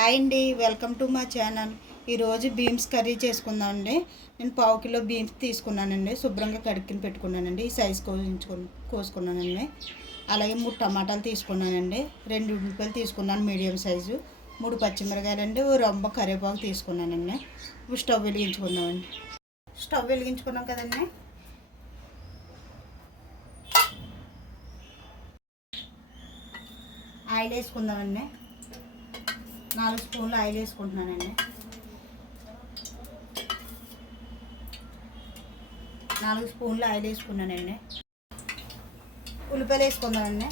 Hi అండి, welcome to మా channel. ఈరోజు బీన్స్ కర్రీ చేసుకుందామండి. నేను 1/2 కిలో బీన్స్ తీసుకున్నానండి. శుభ్రంగా కడుక్కుని పెట్టుకున్నానండి. ఈ సైజు కోసుకున్నానండి. అలాగే 3 టమాటాలు తీసుకున్నానండి. 2 ఉల్లిపాయలు తీసుకున్నాను మీడియం సైజు, 3 పచ్చిమిరకాయలు అండి, ఓ రొంబ కరివేపాకు తీసుకున్నానండి. ఇప్పుడు స్టవ్ వెలిగించుకుందామండి. స్టవ్ వెలిగించుకున్నాం కదండి. ఆయిల్ వేసుకుందామండి. 4 స్పూన్లు ఆయిల్ వేసుకుంటున్నానండి. 4 స్పూన్లు ఆయిల్ వేసుకున్నానండి. ఉల్లిపాయలు వేసుకుందామండి.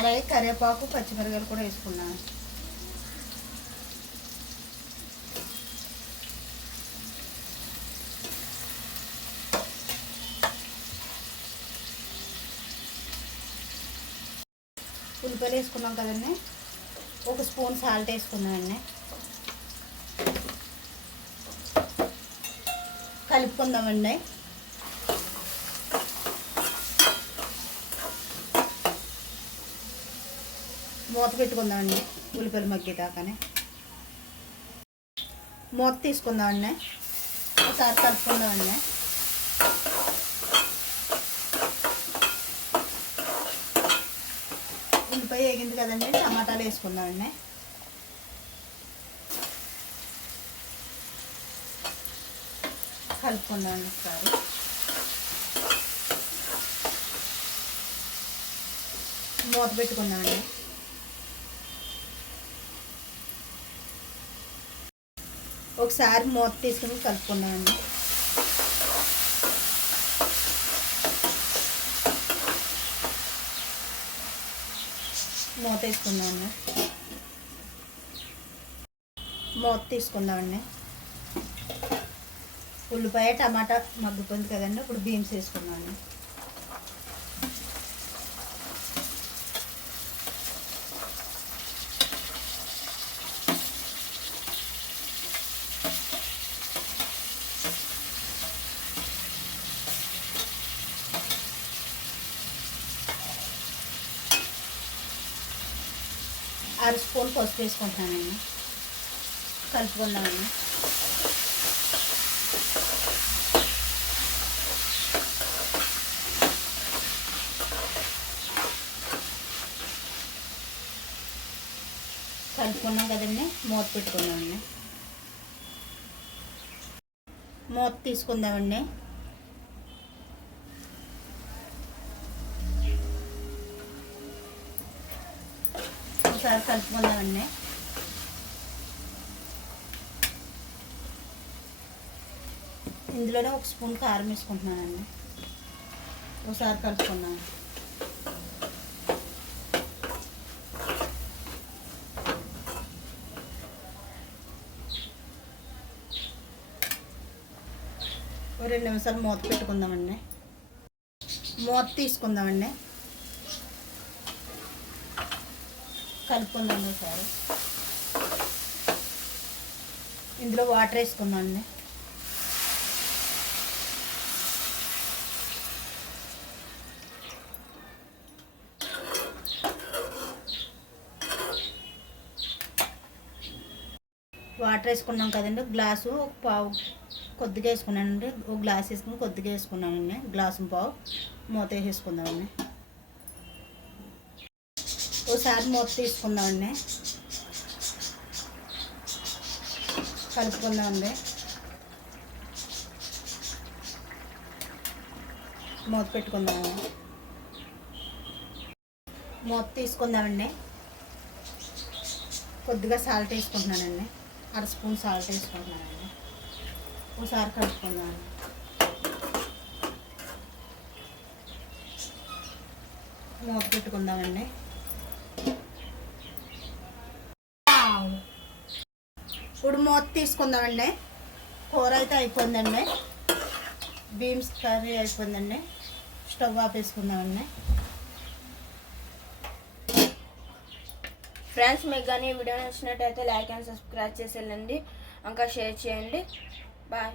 అలాగే కరివేపాకు, పచ్చిమిరపకాయలు కూడా వేసుకున్నాను. ఉల్లిపాయలు వేసుకున్నాం కదండి. 1 స్పూన్ సాల్ట్ వేసుకున్నామండి. కలుపుకుందామండి. మూత పెట్టుకుందామండి. ఉల్లిపాయలు మగ్గేదాకానే మూత తీసుకుందామండి. ఒకసారి కలుపుకుందామండి. ఉల్లిపాయ వేగింది కదండి, టమాటాలు వేసుకుందామండి. కలుపుకుందామండి. ఒకసారి మూత పెట్టుకుందామండి. ఒకసారి మూత తీసుకుని కలుపుకుందామండి. మూత వేసుకుందామండి. మూత తీసుకుందామండి. ఉల్లిపాయ టమాటా మగ్గుతుంది కదండి. ఇప్పుడు బీన్స్ వేసుకుందామండి. అర స్పూన్ పసుపు వేసుకుంటున్నానండి. కలుపుకుందామండి. కలుపుకున్నాం కదండి. మూత పెట్టుకుందామండి. మూత తీసుకుందామండి. ఒకసారి కలుపుకుందామండి. ఇందులోనే 1 స్పూన్ కారం వేసుకుంటున్నానండి. ఒకసారి కలుపుకుందాం. ఓ 2 నిమిషాలు మూత పెట్టుకుందామండి. మూత తీసుకుందామండి. కలుపుకుందాం. ఒకసారి ఇందులో వాటర్ వేసుకుందామండి. వాటర్ వేసుకున్నాం కదండి. గ్లాసు పావు కొద్దిగా వేసుకున్నానండి. 1 గ్లాస్ వేసుకుని కొద్దిగా వేసుకున్నానండి. గ్లాసు పావు. మూత వేసేసుకుందామండి. ఒకసారి మూత తీసుకుందామండి. కలుపుకుందామండి. మూత పెట్టుకుందాము. మూత తీసుకుందామండి. కొద్దిగా సాల్ట్ వేసుకుంటున్నానండి. అర స్పూన్ సాల్ట్ వేసుకుంటున్నానండి. ఒకసారి కలుపుకుందామండి. మూత పెట్టుకుందామండి. ఇప్పుడు మూత తీసుకుందామండి. కూర అయితే అయిపోయిందండి. బీన్స్ కర్రీ అయిపోయిందండి. స్టవ్ ఆపేసుకుందామండి. ఫ్రెండ్స్, మీకు కానీ ఈ వీడియో నచ్చినట్టయితే లైక్ అండ్ సబ్స్క్రైబ్ చేసి వెళ్ళండి. ఇంకా షేర్ చేయండి. బాయ్.